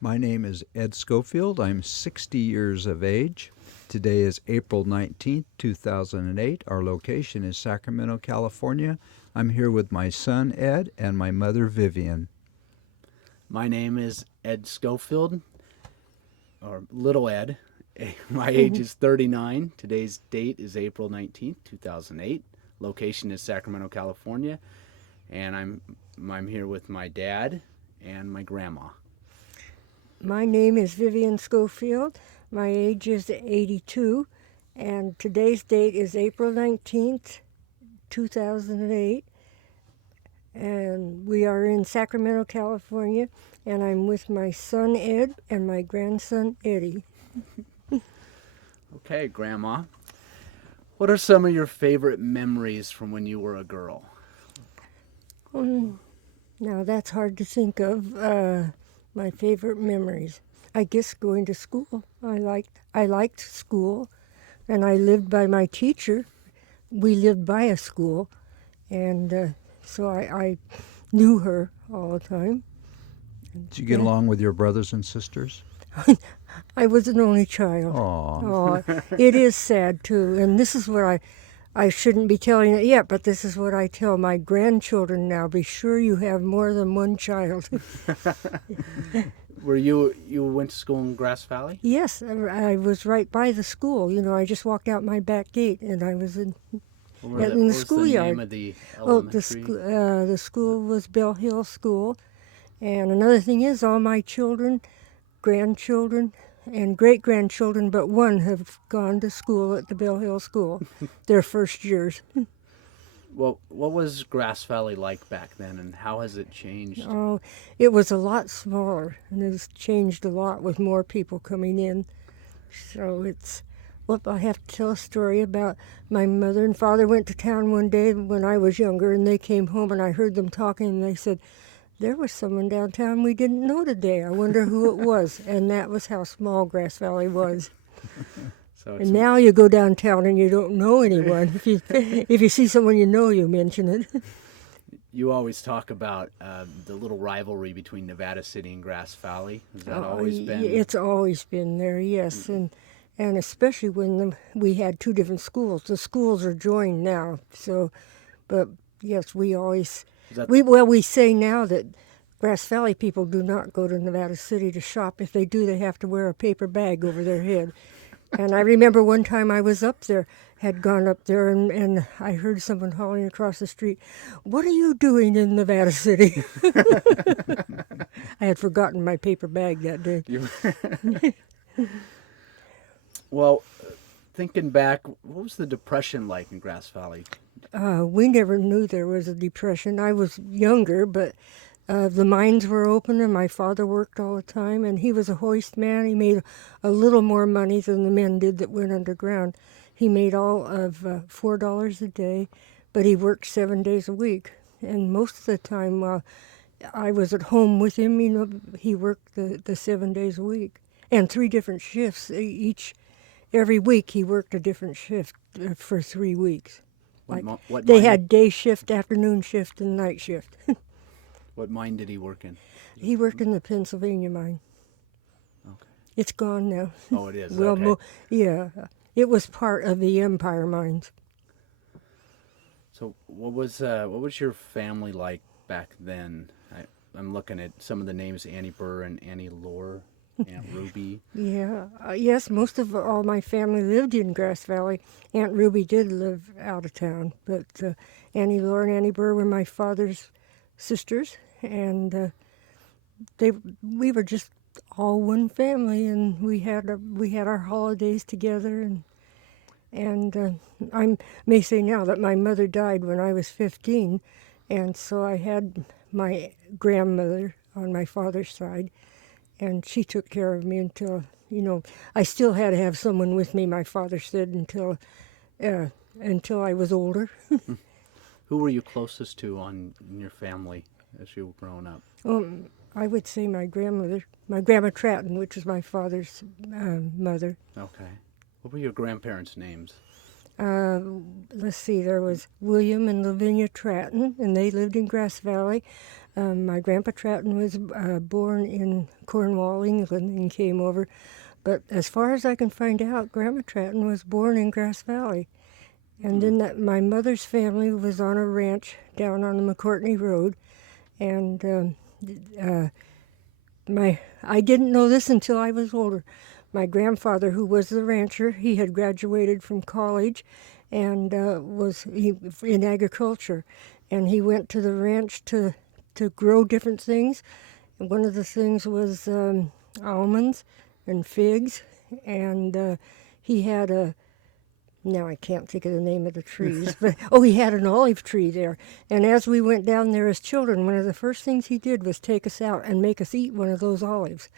My name is Ed Scofield. I'm 60 years of age. Today is April 19th, 2008. Our location is Sacramento, California. I'm here with my son, Ed, and my mother, Vivian. My name is Ed Scofield, or Little Ed. My age is 39. Today's date is April 19th, 2008. Location is Sacramento, California. And I'm here with my dad and my grandma. My name is Vivian Scofield. My age is 82, and today's date is April 19th, 2008. And we are in Sacramento, California, and I'm with my son Ed and my grandson Eddie. Okay, Grandma. What are some of your favorite memories from when you were a girl? Now that's hard to think of. My favorite memories, I guess going to school. I liked school, and I lived by my teacher. We lived by a school, and so I knew her all the time. Did you get along with your brothers and sisters? I was an only child. Aw. It is sad too, and this is what I shouldn't be telling it yet, but this is what I tell my grandchildren now. Be sure you have more than one child. You went to school in Grass Valley? Yes, I was right by the school. You know, I just walked out my back gate, and I was in the schoolyard. What was the name of the Oh, elementary? the school was Bell Hill School. And another thing is, all my children, grandchildren, and great-grandchildren but one have gone to school at the Bell Hill School, their first years. Well, what was Grass Valley like back then, and how has it changed? Oh, it was a lot smaller, and it's changed a lot with more people coming in. So well, I have to tell a story about my mother and father went to town one day when I was younger, and they came home, and I heard them talking, and they said, there was someone downtown we didn't know today. I wonder who it was. And that was how small Grass Valley was. And now you go downtown and you don't know anyone. If you see someone you know, you mention it. You always talk about the little rivalry between Nevada City and Grass Valley. Has that always been? It's always been there, yes. And especially when we had two different schools. The schools are joined now. So, but yes, we always... We say now that Grass Valley people do not go to Nevada City to shop. If they do, they have to wear a paper bag over their head. And I remember one time I was up there, had gone up there, and I heard someone hollering across the street, "What are you doing in Nevada City?" I had forgotten my paper bag that day. Well, thinking back, what was the Depression like in Grass Valley? We never knew there was a depression. I was younger, but the mines were open, and my father worked all the time, and he was a hoist man. He made a little more money than the men did that went underground. He made all of $4 a day, but he worked 7 days a week. And most of the time while I was at home with him, you know, he worked the 7 days a week. And 3 different shifts. Every week he worked a different shift for 3 weeks. They had day shift, afternoon shift, and night shift. What mine did he work in? He worked in the Pennsylvania mine. Okay. It's gone now. Oh, it is? Well, okay. Yeah. It was part of the Empire mines. So what was your family like back then? I'm looking at some of the names, Annie Burr and Annie Lore, Aunt Ruby. Yeah. Yes, most of all my family lived in Grass Valley. Aunt Ruby did live out of town, but Annie Lore and Annie Burr were my father's sisters, and we were just all one family, and we had our holidays together, and I may say now that my mother died when I was 15, and so I had my grandmother on my father's side, and she took care of me until, you know, I still had to have someone with me, my father said, until I was older. Who were you closest to in your family as you were growing up? I would say my grandmother, my Grandma Tratton, which was my father's mother. Okay. What were your grandparents' names? Let's see, there was William and Lavinia Tratton, and they lived in Grass Valley. My grandpa Stratton was born in Cornwall, England, and came over. But as far as I can find out, Grandma Stratton was born in Grass Valley. And then my mother's family was on a ranch down on the McCourtney Road. And I didn't know this until I was older. My grandfather, who was the rancher, he had graduated from college and was in agriculture. And he went to the ranch to grow different things. And one of the things was almonds and figs. And he had now I can't think of the name of the trees, but he had an olive tree there. And as we went down there as children, one of the first things he did was take us out and make us eat one of those olives,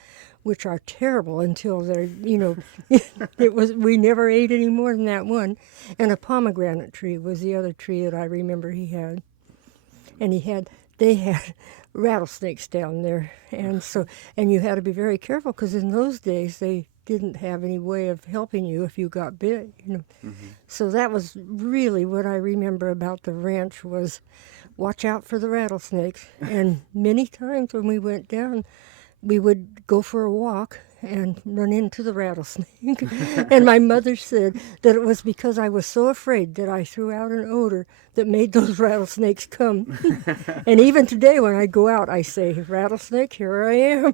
which are terrible until they're, we never ate any more than that one. And a pomegranate tree was the other tree that I remember he had. And they had rattlesnakes down there. And you had to be very careful because in those days they didn't have any way of helping you if you got bit, Mm-hmm. So that was really what I remember about the ranch was watch out for the rattlesnakes. And many times when we went down, we would go for a walk and run into the rattlesnake. And my mother said that it was because I was so afraid that I threw out an odor that made those rattlesnakes come. And even today when I go out, I say, rattlesnake, here I am.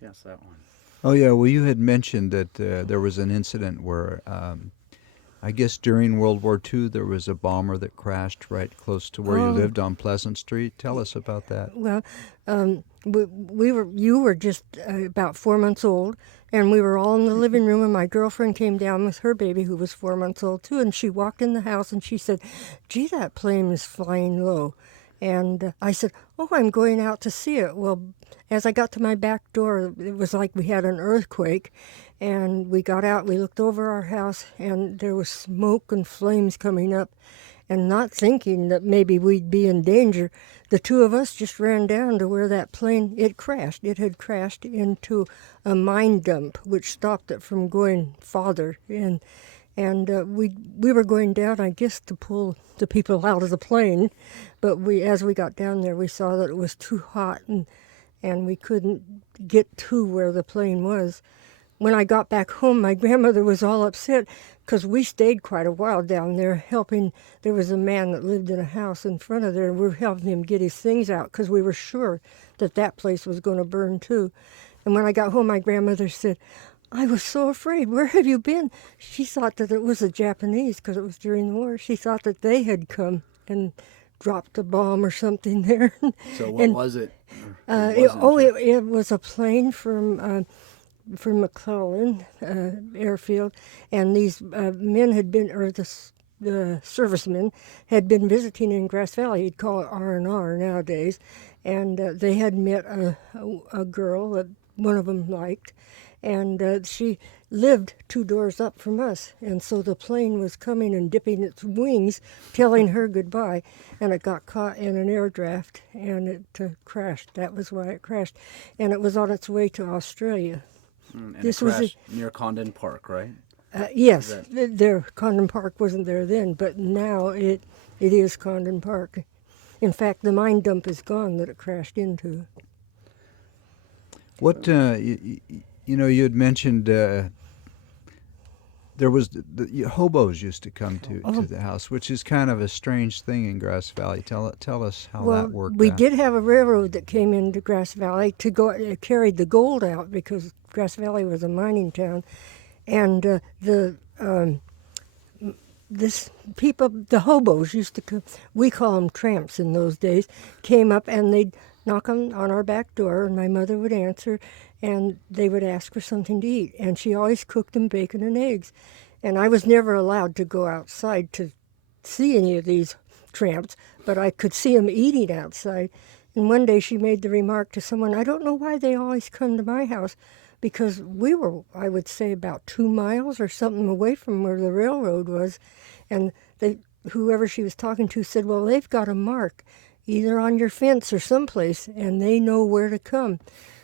Yes, that one. Oh, yeah. Well, you had mentioned that there was an incident where, I guess during World War II, there was a bomber that crashed right close to where you lived on Pleasant Street. Tell us about that. Well, you were just about 4 months old, and we were all in the living room, and my girlfriend came down with her baby, who was 4 months old too, and she walked in the house, and she said, gee, that plane is flying low. And I said, I'm going out to see it. Well, as I got to my back door, it was like we had an earthquake. And we got out, we looked over our house, and there was smoke and flames coming up. And not thinking that maybe we'd be in danger, the two of us just ran down to where that plane, it crashed. It had crashed into a mine dump, which stopped it from going farther. And we were going down, I guess, to pull the people out of the plane. But as we got down there, we saw that it was too hot, and we couldn't get to where the plane was. When I got back home, my grandmother was all upset because we stayed quite a while down there helping. There was a man that lived in a house in front of there, and we were helping him get his things out because we were sure that place was going to burn too. And when I got home, my grandmother said, I was so afraid. Where have you been? She thought that it was the Japanese because it was during the war. She thought that they had come and dropped a bomb or something there. So what was it? It was a plane from McClellan airfield, and these men had been, or the servicemen had been visiting in Grass Valley. You'd call it R&R nowadays, and they had met a girl that one of them liked, and she lived 2 doors up from us, and so the plane was coming and dipping its wings, telling her goodbye, and it got caught in an air draft, and it crashed. That was why it crashed, and it was on its way to Australia. And This it was crashed near Condon Park, right? Yes, Condon Park wasn't there then, but now it is Condon Park. In fact, the mine dump is gone that it crashed into. What, you had mentioned there was the hobos used to come to the house, which is kind of a strange thing in Grass Valley. Tell us how that worked. We out. did have a railroad that came into Grass Valley to go carried the gold out because Grass Valley was a mining town, and the hobos used to come. We call them tramps in those days. Came up and they'd knock on our back door, and my mother would answer, and they would ask for something to eat. And she always cooked them bacon and eggs. And I was never allowed to go outside to see any of these tramps, but I could see them eating outside. And one day she made the remark to someone, I don't know why they always come to my house, because we were, I would say, about 2 miles or something away from where the railroad was. And whoever she was talking to said, well, they've got a mark either on your fence or someplace, and they know where to come.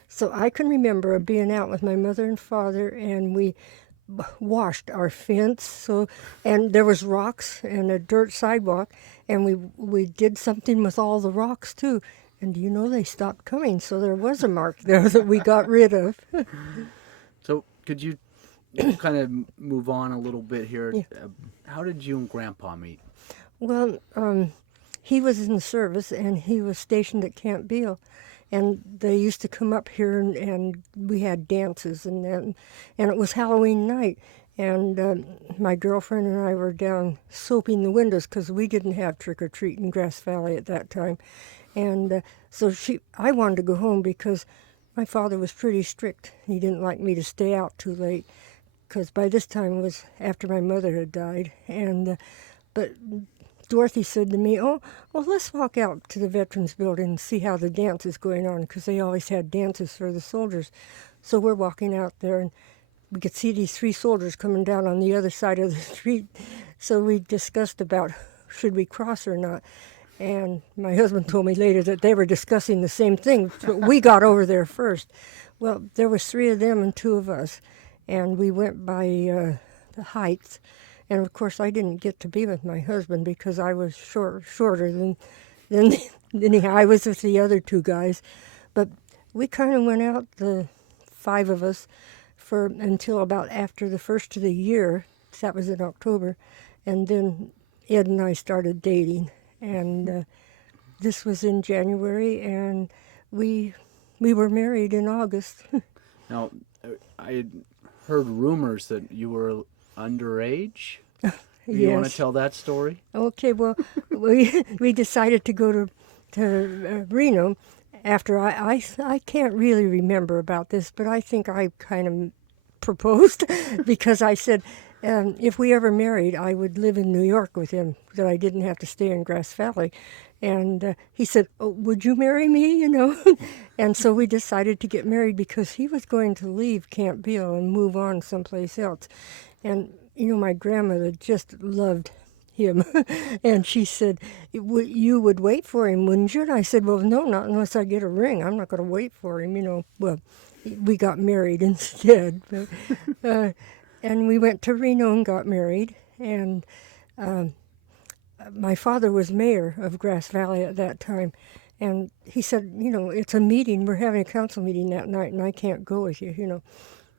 So I can remember being out with my mother and father, and we washed our fence. So, and there was rocks and a dirt sidewalk, and we did something with all the rocks too. And do you know they stopped coming? So there was a mark there that we got rid of. So could you kind of move on a little bit here? Yeah. How did you and Grandpa meet? Well, he was in the service, and he was stationed at Camp Beale, and they used to come up here, and we had dances, and it was Halloween night, and my girlfriend and I were down soaping the windows because we didn't have trick or treat in Grass Valley at that time, and so I wanted to go home because my father was pretty strict. He didn't like me to stay out too late, because by this time it was after my mother had died, and but Dorothy said to me, "Oh, well, let's walk out to the Veterans Building and see how the dance is going on," because they always had dances for the soldiers. So we're walking out there, and we could see these 3 soldiers coming down on the other side of the street. So we discussed about should we cross or not. And my husband told me later that they were discussing the same thing, but we got over there first. Well, there was 3 of them and 2 of us, and we went by the Heights. And of course, I didn't get to be with my husband because I was shorter than I was with the other 2 guys. But we kind of went out, the 5 of us, for until about after the 1st of the year. That was in October, and then Ed and I started dating, and this was in January, and we were married in August. Now, I had heard rumors that you were underage. Do you want to Yes. tell that story? Okay, well, we decided to go to Reno after I can't really remember about this, but I think I kind of proposed because I said if we ever married, I would live in New York with him, that I didn't have to stay in Grass Valley. And he said, "Oh, would you marry me?" And so we decided to get married because he was going to leave Camp Beale and move on someplace else. And my grandmother just loved him. And she said, "You would wait for him, wouldn't you?" And I said, "Well, no, not unless I get a ring. I'm not going to wait for him." Well, we got married instead. But, and we went to Reno and got married. And my father was mayor of Grass Valley at that time. And he said, "It's a meeting. We're having a council meeting that night, and I can't go with you."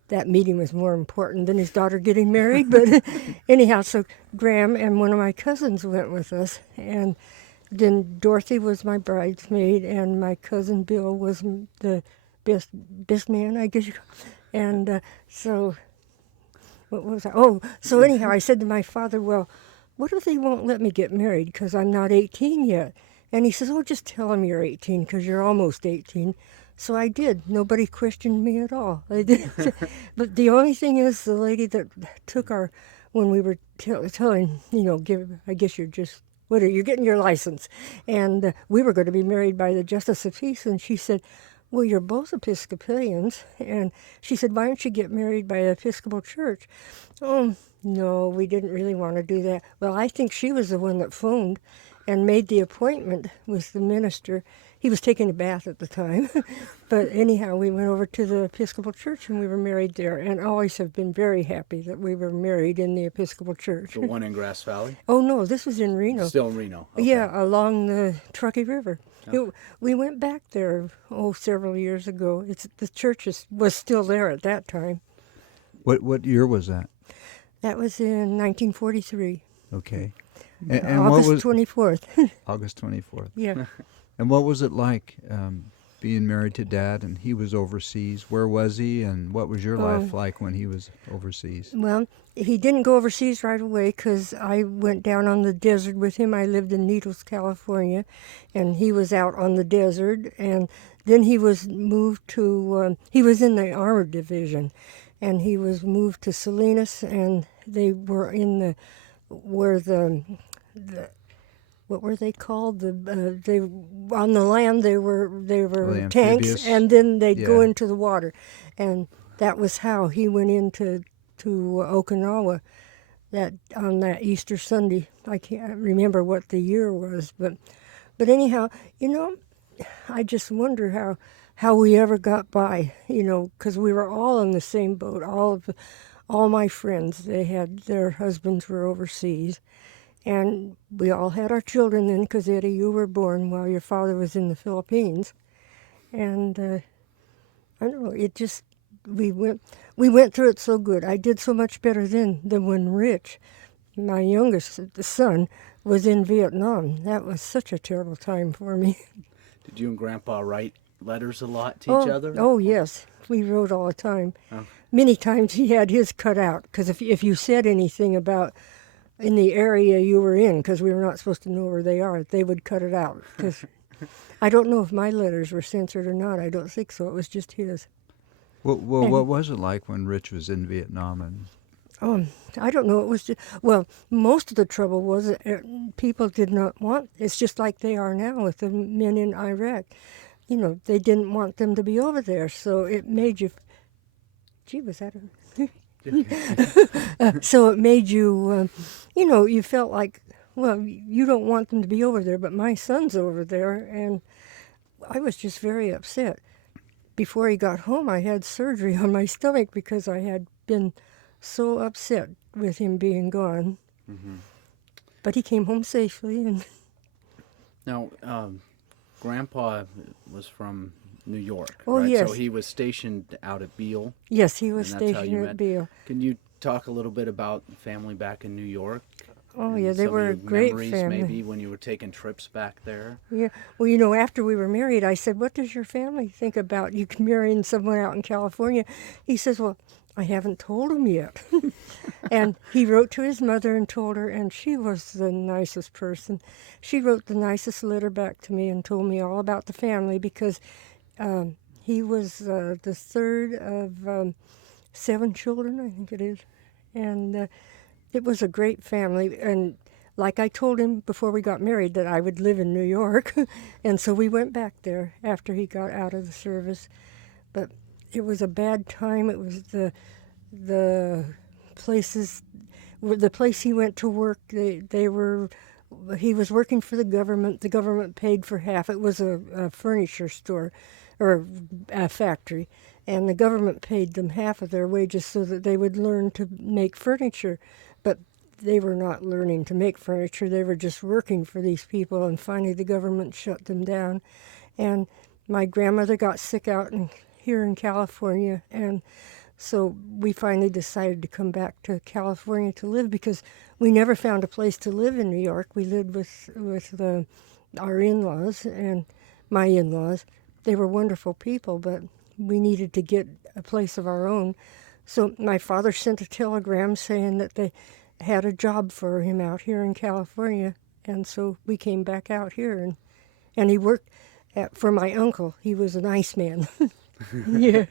That meeting was more important than his daughter getting married. But anyhow, so Graham and one of my cousins went with us. And then Dorothy was my bridesmaid, and my cousin Bill was the best man, I guess. And so, what was I? Oh, so anyhow, I said to my father, "Well, what if they won't let me get married because I'm not 18 yet?" And he says, "Oh, just tell them you're 18 because you're almost 18. So I did. Nobody questioned me at all. I did. But the only thing is, the lady that took when we were telling, I guess you're just, you're getting your license. And we were going to be married by the Justice of Peace. And she said, "Well, you're both Episcopalians." And she said, "Why don't you get married by an Episcopal church?" Oh, no, we didn't really want to do that. Well, I think she was the one that phoned and made the appointment with the minister. He was taking a bath at the time. But anyhow, we went over to the Episcopal church and we were married there, and always have been very happy that we were married in the Episcopal church. The one in Grass Valley? Oh, no, this was in Reno. Still in Reno. Okay. Yeah, along the Truckee River. We went back there, several years ago. The church was still there at that time. What year was that? That was in 1943. Okay. And August what was 24th. August 24th? Yeah. And what was it like being married to Dad, and he was overseas? Where was he, and what was your life like when he was overseas? Well, he didn't go overseas right away because I went down on the desert with him. I lived in Needles, California, and he was out on the desert. And then he was moved to, he was in the Armored Division, and he was moved to Salinas, and they were in what were they called? They on the land they were tanks, amphibious. and then they'd go Yeah. into the water, and that was how he went into Okinawa on that Easter Sunday. I can't remember what the year was, but anyhow, I just wonder how we ever got by, because we were all in the same boat. all my friends, they had their husbands were overseas. And we all had our children then, because Eddie, you were born while your father was in the Philippines. And I don't know, it just, we went through it so good. I did so much better then than when Rich, my youngest son, was in Vietnam. That was such a terrible time for me. Did you and Grandpa write letters a lot to each other? Oh, yes. We wrote all the time. Oh. Many times he had his cut out, because if you said anything about in the area you were in, because we were not supposed to know where they are, they would cut it out. Because I don't know if my letters were censored or not. I don't think so. It was just his. Well, what was it like when Rich was in Vietnam? And I don't know. It was just, well, most of the trouble was that people did not want. It's just like they are now with the men in Iraq. You know, they didn't want them to be over there, so it made you. Gee, was that a? So it made you, you know, you felt like, well, you don't want them to be over there, but my son's over there, and I was just very upset. Before he got home, I had surgery on my stomach because I had been so upset with him being gone. Mm-hmm. But he came home safely, and Now, Grandpa was from New York, Oh, right? yes. So he was stationed out at Beale. yes, he was And that's how you stationed met. at Beale. Can you talk a little bit about family back in New York? Oh, and yeah, they some of were your a great memories, family. maybe when you were taking trips back there. Yeah. Well, you know, after we were married, I said, "What does your family think about you marrying someone out in California?" He says, "Well, I haven't told him yet." And he wrote to his mother and told her, and she was the nicest person. She wrote the nicest letter back to me and told me all about the family because he was the third of 7 children, I think it is. And it was a great family. And like I told him before we got married that I would live in New York. And so we went back there after he got out of the service. But it was a bad time. It was the places, the place he went to work, he was working for the government. The government paid for half. It was a furniture store or a factory, and the government paid them half of their wages so that they would learn to make furniture. But they were not learning to make furniture. They were just working for these people, and finally the government shut them down. And my grandmother got sick here in California, and so we finally decided to come back to California to live because we never found a place to live in New York. We lived with our in-laws and my in-laws. They were wonderful people, but we needed to get a place of our own. So my father sent a telegram saying that they had a job for him out here in California, and so we came back out here, and he worked for my uncle. He was an Iceman. Yeah.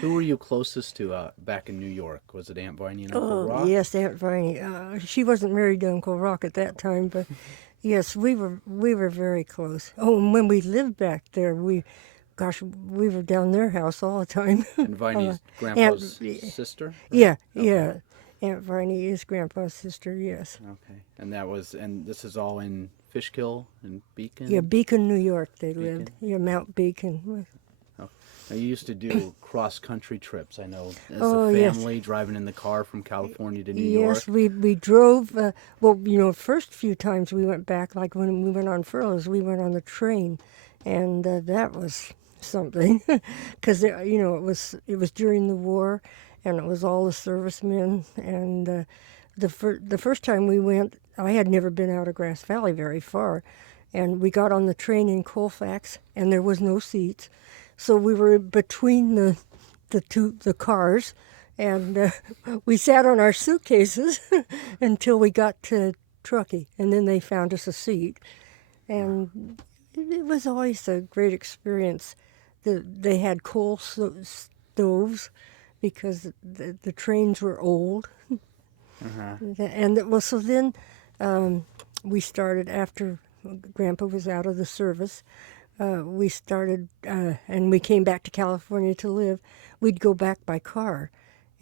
Who were you closest to back in New York? Was it Aunt Viney and Uncle Rock? Yes, Aunt Viney. She wasn't married to Uncle Rock at that time, but yes, we were very close. Oh, and when we lived back there, we were down their house all the time. And Viney's grandpa's sister? Right? Yeah, Okay. yeah. Aunt Viney is Grandpa's sister. Yes. Okay. And this is all in Fishkill and Beacon? Yeah, Beacon, New York. They lived. Yeah, Mount Beacon. Oh. Now, you used to do cross-country trips, I know, as Oh, a yes. family, driving in the car from California to New Yes, York. we drove. Well, you know, first few times we went back, like when we went on furloughs, we went on the train, and that was something, because you know it was during the war, and it was all the servicemen. And the first time we went, I had never been out of Grass Valley very far, and we got on the train in Colfax, and there was no seats, so we were between the cars, and we sat on our suitcases until we got to Truckee, and then they found us a seat, and it was always a great experience. They had coal stoves because the trains were old, and well, so then we started after Grandpa was out of the service. We started, and we came back to California to live. We'd go back by car,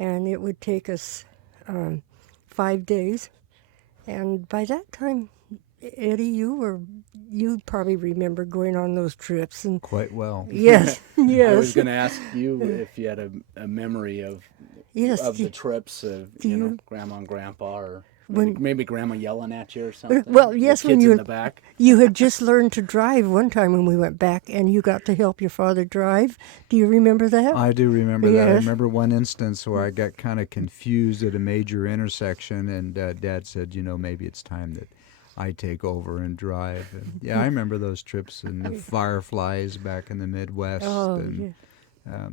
and it would take us 5 days. And by that time, Eddie, you probably remember going on those trips. And quite well. yes, I was yes. going to ask you if you had a memory of Yes. of the trips of do you- grandma and grandpa, or When- maybe grandma yelling at you or something. Well, The yes, when kids you in the back. you had just learned to drive one time when we went back, and you got to help your father drive. Do you remember that? I do remember that. I Yes. remember one instance where I got kind of confused at a major intersection, and Dad said, maybe it's time that I take over and drive. And yeah, I remember those trips and the fireflies back in the Midwest. Oh, And yeah.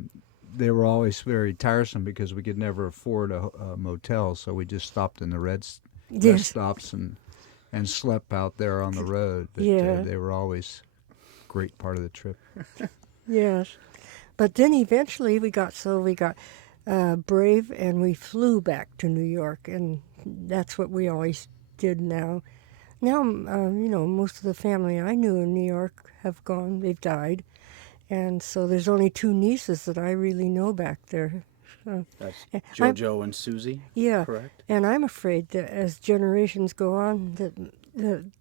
they were always very tiresome because we could never afford a motel, so we just stopped in the rest Yes. stops and slept out there on the road. But Yeah. they were always a great part of the trip. Yes. But then eventually we got brave, and we flew back to New York, and that's what we always did now. Now, most of the family I knew in New York have gone. They've died. And so there's only 2 nieces that I really know back there. That's I'm- JoJo and Susie. Yeah. Correct. And I'm afraid that as generations go on, that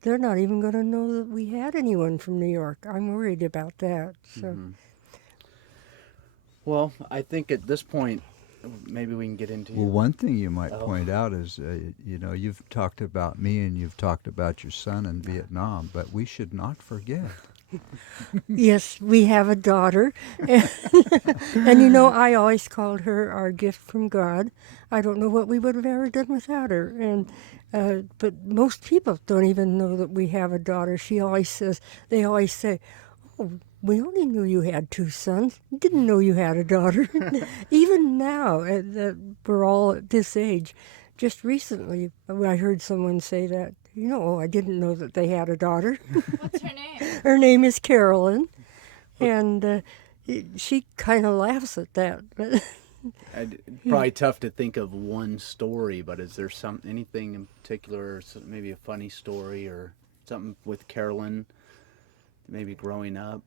they're not even going to know that we had anyone from New York. I'm worried about that. So. Well, I think at this point, maybe we can get into. Well, one thing you might Oh. point out is, you've talked about me and you've talked about your son in Vietnam, but we should not forget. Yes, we have a daughter. And, I always called her our gift from God. I don't know what we would have ever done without her. And but most people don't even know that we have a daughter. They always say, "Oh, we only knew you had 2 sons. Didn't know you had a daughter." Even now, that we're all at this age. Just recently, I heard someone say that, I didn't know that they had a daughter. What's her name? Her name is Carolyn, and she kind of laughs at that. But Probably tough to think of one story, but is there anything in particular, maybe a funny story or something with Carolyn, maybe growing up?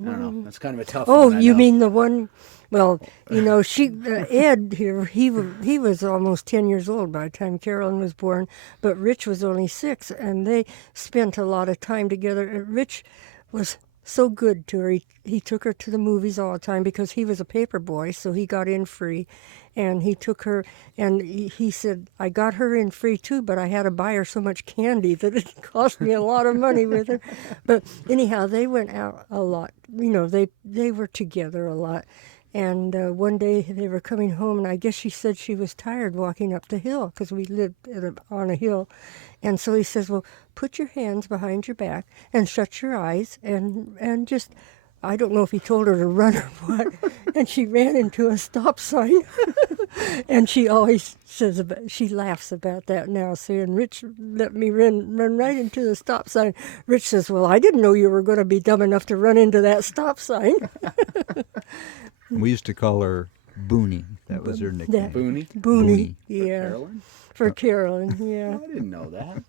I don't know. That's kind of a tough oh, one. I you know. mean the one? Well, Ed here. He was almost 10 years old by the time Carolyn was born, but Rich was only 6, and they spent a lot of time together. And Rich was so good to her. He took her to the movies all the time because he was a paper boy, so he got in free. And he took her, and he said, I got her in free too, but I had to buy her so much candy that it cost me a lot of money with her. But anyhow, they went out a lot. They were together a lot. And one day they were coming home, and I guess she said she was tired walking up the hill because we lived on a hill. And so he says, well, put your hands behind your back and shut your eyes and just, I don't know if he told her to run or what. And she ran into a stop sign. And she always she laughs about that now, saying, Rich let me run right into the stop sign. Rich says, well, I didn't know you were going to be dumb enough to run into that stop sign. We used to call her Booney. That was her nickname. Booney? Booney. Booney. Yeah. Carolyn? For Carolyn, yeah. I didn't know that.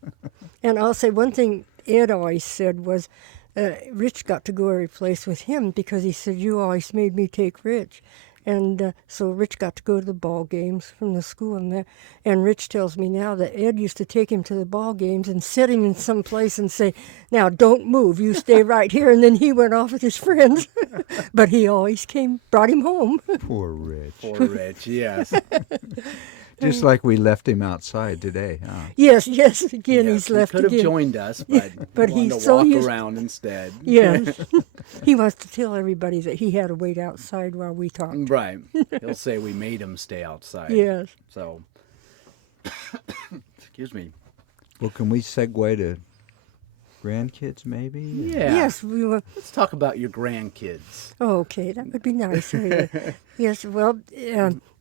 And I'll say one thing Ed always said was, Rich got to go every place with him because he said, you always made me take Rich. And so Rich got to go to the ball games from the school and that. And Rich tells me now that Ed used to take him to the ball games and set him in some place and say, now don't move, you stay right here. And then he went off with his friends. But he always brought him home. Poor Rich. Poor Rich, yes. Just like we left him outside today, huh? Yes, again, Yes, he's left he could again. have joined us, but, but he wanted he's to so walk used- around instead. Yes. He wants to tell everybody that he had to wait outside while we talked. Right. He'll say we made him stay outside. Yes. So, excuse me. Well, can we segue to grandkids, maybe? Yeah. Yes, we were. Let's talk about your grandkids. Oh, okay, that would be nice. Yes, well,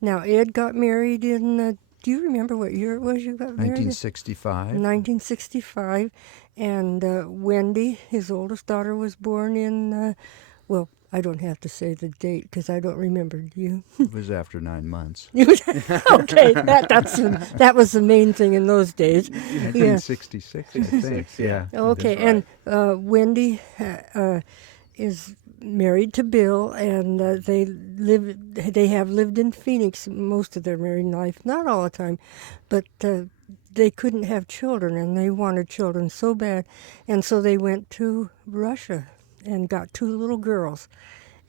now Ed got married in, do you remember what year it was you got married? 1965. 1965. And Wendy, his oldest daughter, was born in, well, I don't have to say the date because I don't remember. Do you? It was after 9 months. Okay, that was the main thing in those days. Yeah. 1966, I think. Yeah. Okay, That's and Wendy is married to Bill, and they have lived in Phoenix most of their married life, not all the time, but they couldn't have children, and they wanted children so bad, and so they went to Russia and got 2 little girls,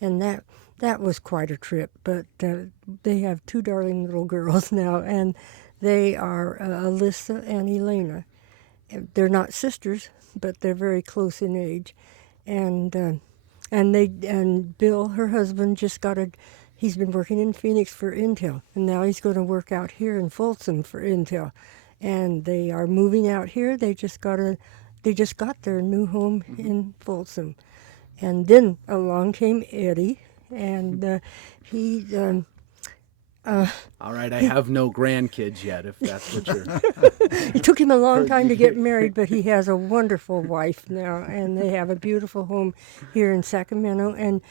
and that was quite a trip. But they have two darling little girls now, and they are Alyssa and Elena. They're not sisters, but they're very close in age, and Bill, her husband, just got a. He's been working in Phoenix for Intel, and now he's going to work out here in Folsom for Intel, and they are moving out here. They just got their new home in Folsom, and then along came Eddie, and he. All right, I have no grandkids yet, if that's what you're... It took him a long time to get married, but he has a wonderful wife now, and they have a beautiful home here in Sacramento. And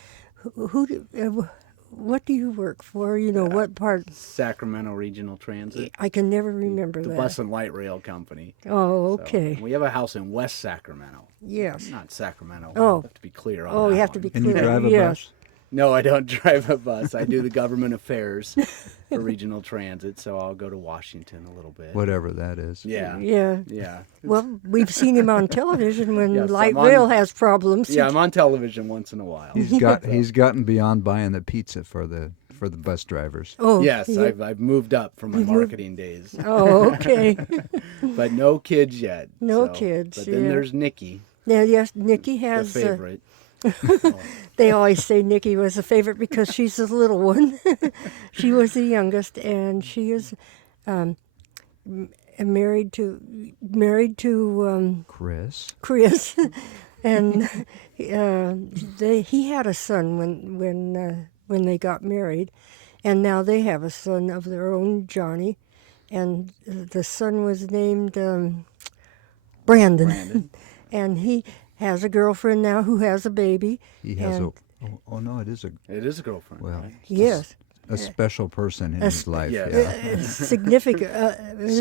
what do you work for? You know, what part? Sacramento Regional Transit. I can never remember The that. Bus and Light Rail Company. Oh, So, okay. we have a house in West Sacramento. Yes. Not Sacramento. Oh. I have to be clear on Oh, that you have to one. be And clear. you drive a yes. bus? No, I don't drive a bus. I do the government affairs for regional transit, so I'll go to Washington a little bit. Whatever that is. Yeah. Yeah. Yeah. Well, we've seen him on television when Yes, light I'm on- rail has problems. Yeah, I'm on television once in a while. He's gotten beyond buying the pizza for the bus drivers. Oh, Yes, yeah. I've moved up from my marketing days, Oh, okay. but no kids yet. No so- kids, But then yeah. there's Nikki, Now, yes, Nikki the has. favorite. They always say Nikki was a favorite because she's the little one. She was the youngest, and she is married to Chris. and he had a son when they got married, and now they have a son of their own, Johnny, and the son was named Brandon. And he has a girlfriend now who has a baby. He has and, oh no, it is It is a girlfriend, Well, right? yes. a special person in his life. yes. Yeah. Significant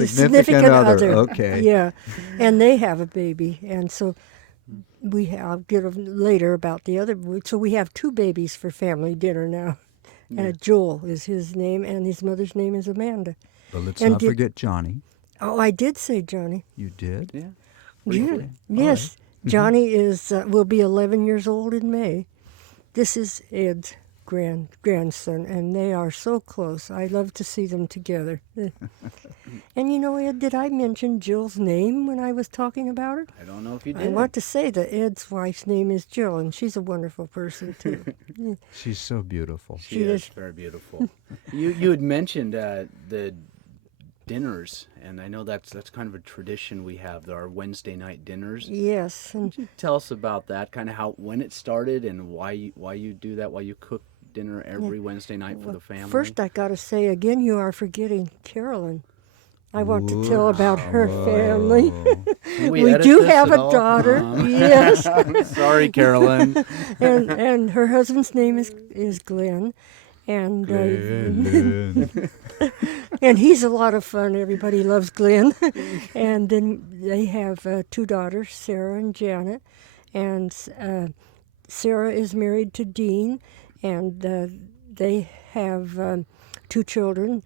Significant other, other. okay. Yeah, and they have a baby, and so I'll get later about the other. So we have two babies for family dinner now. Joel is his name, and his mother's name is Amanda. But let's And not forget Johnny. Oh, I did say Johnny. You did? Yeah. Yeah. Yes, Johnny will be 11 years old in May. This is Ed's grandson, and they are so close. I love to see them together. And you know, Ed, did I mention Jill's name when I was talking about her? I don't know if you I did. want to say that Ed's wife's name is Jill, and she's a wonderful person too. She's so beautiful. She is is. very beautiful. You had mentioned the dinners, and I know that's kind of a tradition we have, our Wednesday night dinners. Yes, and Tell us about that, kind of when it started and why you do that, why you cook dinner every Wednesday night for the family. first I got to say again, you are forgetting Carolyn. I want to tell about her family. Can We edit do this have at a all? daughter, yes, Sorry, Carolyn. and her husband's name is Glenn, and and he's a lot of fun. Everybody loves Glenn. And then they have two daughters, Sarah and Janet, and Sarah is married to Dean, and they have two children,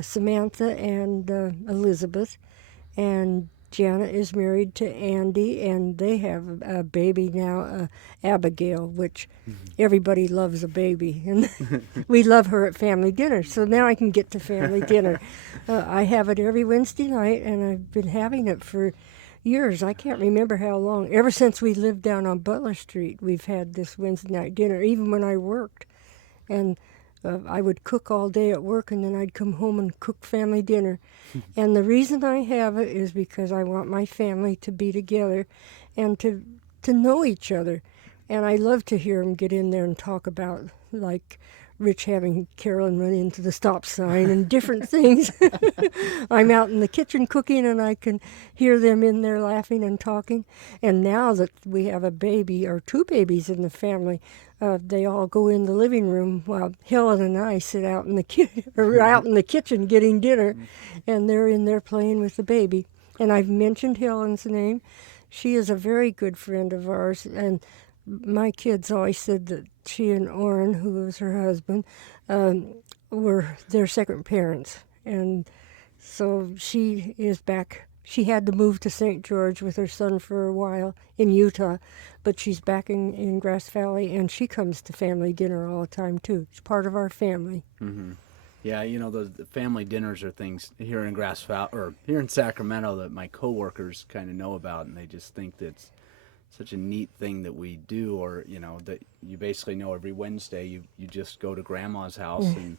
Samantha and Elizabeth, and Janet is married to Andy, and they have a baby now, Abigail, which everybody loves a baby. And we love her at family dinner. So now I can get to family dinner. I have it every Wednesday night, and I've been having it for years. I can't remember how long. Ever since we lived down on Butler Street, we've had this Wednesday night dinner, even when I worked. And I would cook all day at work, and then I'd come home and cook family dinner. And the reason I have it is because I want my family to be together and to know each other. And I love to hear them get in there and talk about, like, Rich having Carolyn run into the stop sign and different things. I'm out in the kitchen cooking, and I can hear them in there laughing and talking. And now that we have a baby, or two babies in the family, they all go in the living room while Helen and I sit out in the out in the kitchen getting dinner, and they're in there playing with the baby. And I've mentioned Helen's name. She is a very good friend of ours, and my kids always said that she and Orrin, who was her husband, were their second parents. And so she is back She had to move to St. George with her son for a while in Utah, but she's back in Grass Valley, and she comes to family dinner all the time, too. She's part of our family. Mm-hmm. Yeah, the family dinners are things here in Grass Valley or here in Sacramento that my coworkers kind of know about, and they just think that's such a neat thing that we do, or that you basically know every Wednesday you just go to Grandma's house and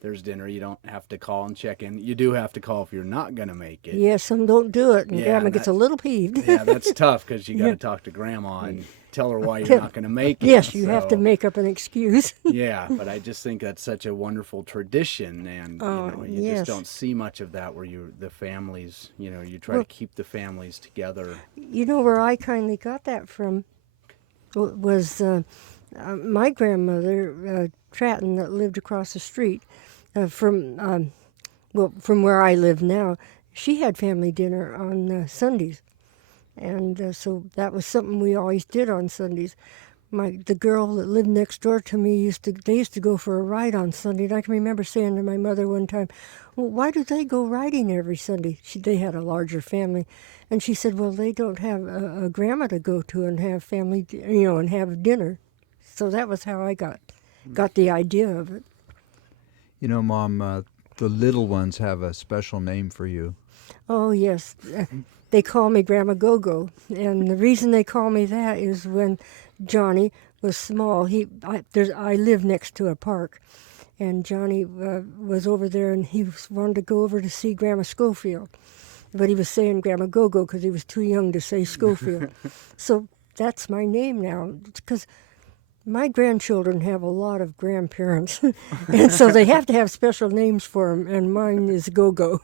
there's dinner. You don't have to call and check in. You do have to call if you're not going to make it. Yeah, some don't do it, and Yeah, Grandma and gets a little peeved. Yeah, that's tough because you got to talk to Grandma and tell her why you're not going to make it. Yes, you have to make up an excuse. Yeah, but I just think that's such a wonderful tradition, and you yes. just don't see much of that where the families, you try to keep the families together. Where I kindly got that from was my grandmother, Stratton, that lived across the street from where I live now. She had family dinner on Sundays, and so that was something we always did on Sundays. The girl that lived next door to me used to go for a ride on Sunday, and I can remember saying to my mother one time, "Well, why do they go riding every Sunday?" They had a larger family, and she said, "Well, they don't have a grandma to go to and have family, and have dinner." So that was how I got the idea of it. Mom, the little ones have a special name for you. Oh, yes. They call me Grandma Go-Go. And the reason they call me that is when Johnny was small, I live next to a park. And Johnny was over there, and he wanted to go over to see Grandma Scofield. But he was saying Grandma Go-Go because he was too young to say Scofield. So that's my name now, because my grandchildren have a lot of grandparents, and so they have to have special names for them, and mine is Go-Go.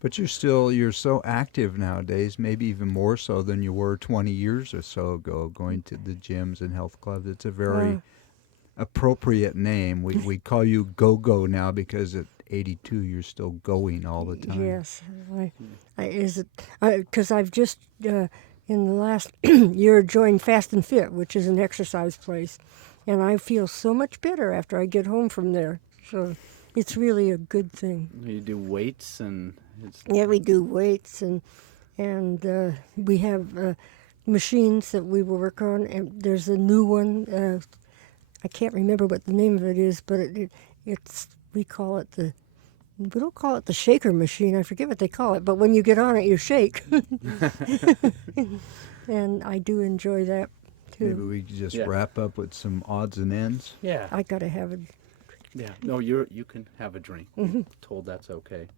But you're so active nowadays, maybe even more so than you were 20 years or so ago, going to the gyms and health clubs. It's a very appropriate name. We call you Go-Go now because at 82 you're still going all the time. Yes. Because I've just... in the last year, joined Fast and Fit, which is an exercise place. And I feel so much better after I get home from there. So it's really a good thing. You do weights and... Yeah, we do weights, and we have machines that we work on. And there's a new one. I can't remember what the name of it is, but we don't call it the shaker machine. I forget what they call it. But when you get on it, you shake. And I do enjoy that, too. Maybe we could just wrap up with some odds and ends. Yeah. I got to have it. Yeah. No, you can have a drink. I'm told that's okay.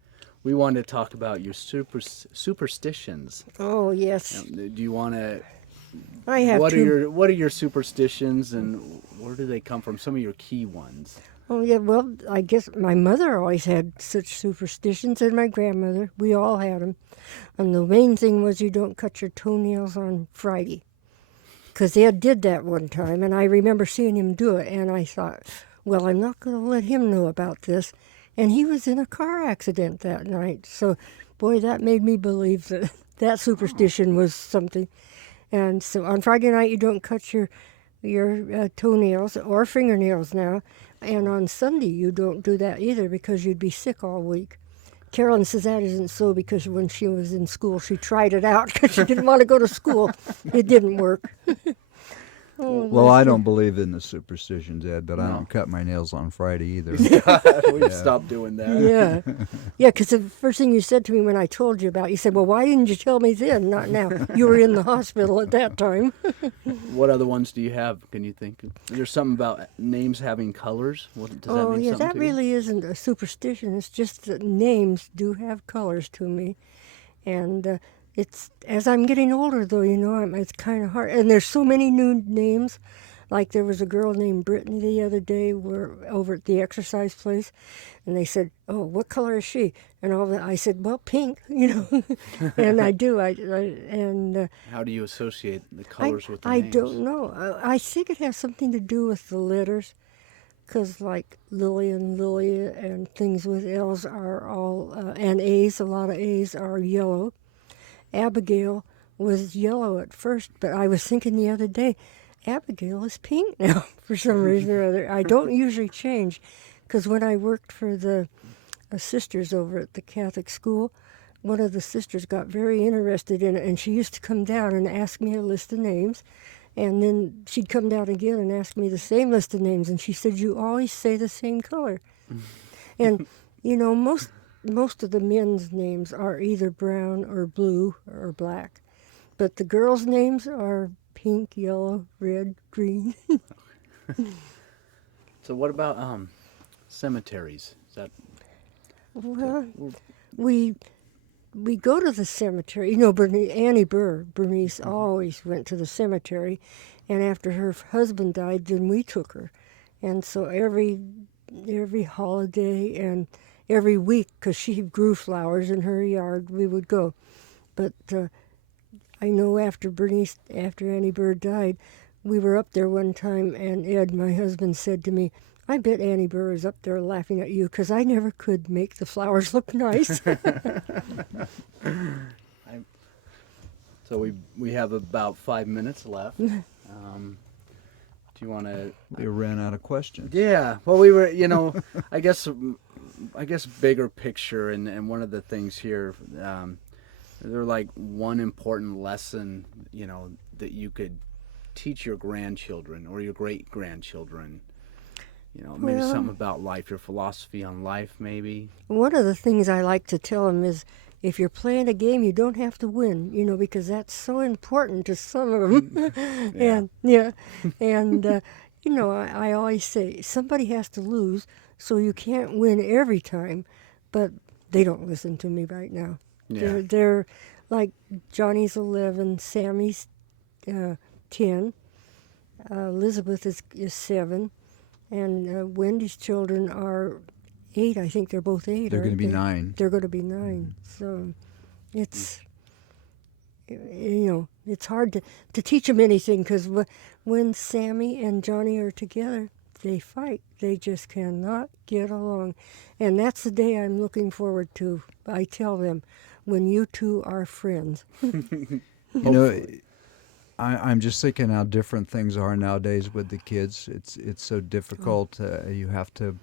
We wanted to talk about your superstitions. Oh, yes. Do you want to... I have What are your superstitions, and where do they come from? Some of your key ones. Oh, yeah, well, I guess my mother always had such superstitions, and my grandmother. We all had them. And the main thing was you don't cut your toenails on Friday. Because Ed did that one time, and I remember seeing him do it, and I thought, well, I'm not going to let him know about this. And he was in a car accident that night. So, boy, that made me believe that superstition was something. And so on Friday night, you don't cut your toenails or fingernails now. And on Sunday, you don't do that either because you'd be sick all week. Carolyn says that isn't so because when she was in school, she tried it out because she didn't want to go to school. It didn't work. Well, I don't believe in the superstitions, Ed, but I don't cut my nails on Friday either. We've stopped doing that. Yeah, because the first thing you said to me when I told you about it, you said, well, why didn't you tell me then, not now? You were in the hospital at that time. What other ones do you have? Can you think? There's something about names having colors. Does that mean something that to really isn't a superstition. It's just that names do have colors to me. And it's as I'm getting older, though, it's kind of hard. And there's so many new names. Like there was a girl named Brittany the other day. We're over at the exercise place, and they said, "Oh, what color is she?" And all that. I said, "Well, pink," and I do. How do you associate the colors with the I names? don't know. I think it has something to do with the letters, because like Lillian, Lilia, and things with L's are all and A's. A lot of A's are yellow. Abigail was yellow at first, but I was thinking the other day, Abigail is pink now for some reason or other. I don't usually change, because when I worked for the sisters over at the Catholic school, one of the sisters got very interested in it, and she used to come down and ask me a list of names. And then she'd come down again and ask me the same list of names, and she said, "You always say the same color." And most of the men's names are either brown or blue or black, but the girls' names are pink, yellow, red, green. So what about cemeteries? Is that Well, we go to the cemetery. Annie Bernice always went to the cemetery, and after her husband died, then we took her. And so every holiday and every week, because she grew flowers in her yard, we would go. But I know after Annie Burr died, we were up there one time, and Ed, my husband, said to me, "I bet Annie Burr is up there laughing at you, because I never could make the flowers look nice." So we have about 5 minutes left. Do you want to? We ran out of questions. Yeah. Well, we were, I guess bigger picture, and one of the things here, they're like one important lesson, that you could teach your grandchildren or your great grandchildren. Maybe Well, something about life, your philosophy on life, maybe. one of the things I like to tell them is, if you're playing a game, you don't have to win, because that's so important to some of them. I always say somebody has to lose, so you can't win every time. But they don't listen to me right now. Yeah. They're like Johnny's 11, Sammy's 10, Elizabeth is 7, and Wendy's children are 8. I think they're both 8. They're going to aren't be they? 9. They're going to be 9. So it's, it's hard to teach them anything, because when Sammy and Johnny are together, they fight. They just cannot get along. And that's the day I'm looking forward to. I tell them, when you two are friends. I'm just thinking how different things are nowadays with the kids. It's so difficult. You have to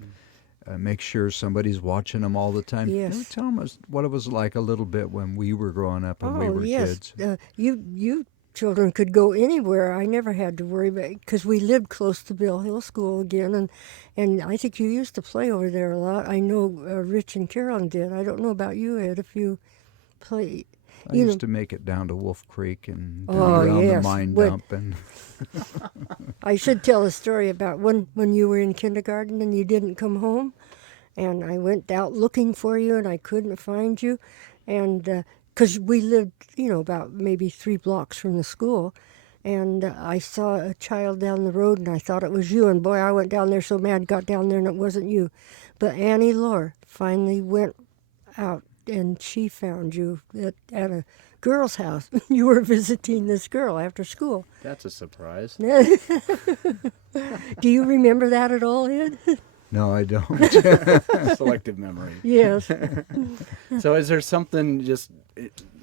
make sure somebody's watching them all the time. Yes. Tell them what it was like a little bit when we were growing up and we were yes. kids. You children could go anywhere. I never had to worry about, because we lived close to Bill Hill School again, and I think you used to play over there a lot. I know Rich and Carolyn did. I don't know about you, Ed, if you play. I used to make it down to Wolf Creek and down Oh, around the yes. mine dump. And I should tell a story about when you were in kindergarten and you didn't come home, and I went out looking for you and I couldn't find you, and because we lived, about maybe 3 blocks from the school, and I saw a child down the road and I thought it was you, and boy, I went down there so mad, got down there and it wasn't you. But Annie Lore finally went out and she found you at a girl's house. You were visiting this girl after school. That's a surprise. Do you remember that at all, Ed? no, I don't. Selective memory. Yes. So is there something just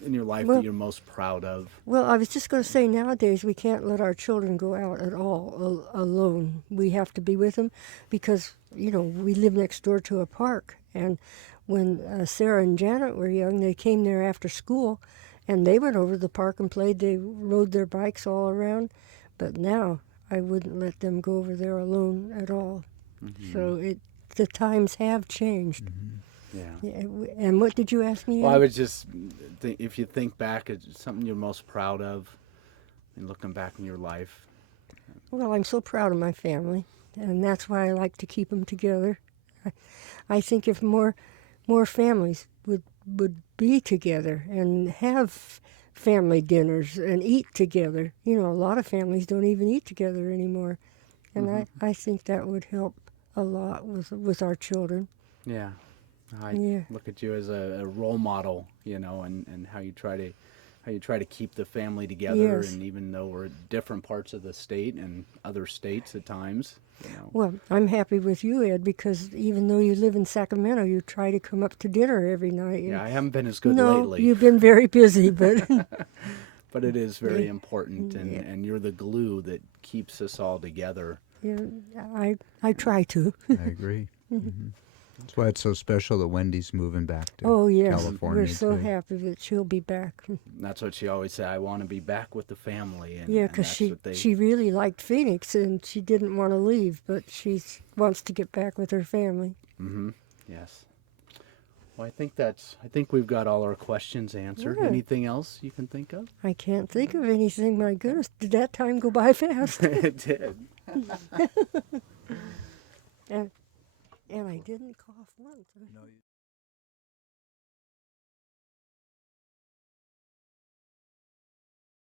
in your life Well- that you're most proud of? Well, I was just going to say, nowadays we can't let our children go out at all alone. We have to be with them because, we live next door to a park. And when Sarah and Janet were young, they came there after school, and they went over to the park and played. They rode their bikes all around. But now I wouldn't let them go over there alone at all. Mm-hmm. So the times have changed. Yeah. And what did you ask me? Well, Ed? I would just think, if you think back, it's something you're most proud of in looking back in your life. Well, I'm so proud of my family, and that's why I like to keep them together. I think if more families would be together and have family dinners and eat together, a lot of families don't even eat together anymore, and I think that would help a lot with our children. Yeah. I Yeah. look at you as a role model, and how you try to keep the family together. Yes. And even though we're at different parts of the state and other states at times, Well, I'm happy with you, Ed, because even though you live in Sacramento, you try to come up to dinner every night. Yeah, I haven't been as good No, lately. you've been very busy, but But it is very Yeah. important, and, Yeah. and you're the glue that keeps us all together. yeah, I try to. I agree. That's why it's so special that Wendy's moving back to Oh, yes. California. We're so too. happy that she'll be back. That's what she always said. I want to be back with the family. And, Yeah, and because that's what they, she really liked Phoenix and she didn't want to leave, but she wants to get back with her family. Yes. Well, I think we've got all our questions answered. Yeah. Anything else you can think of? I can't think of anything. My goodness, did that time go by fast? It did. and I didn't cough once.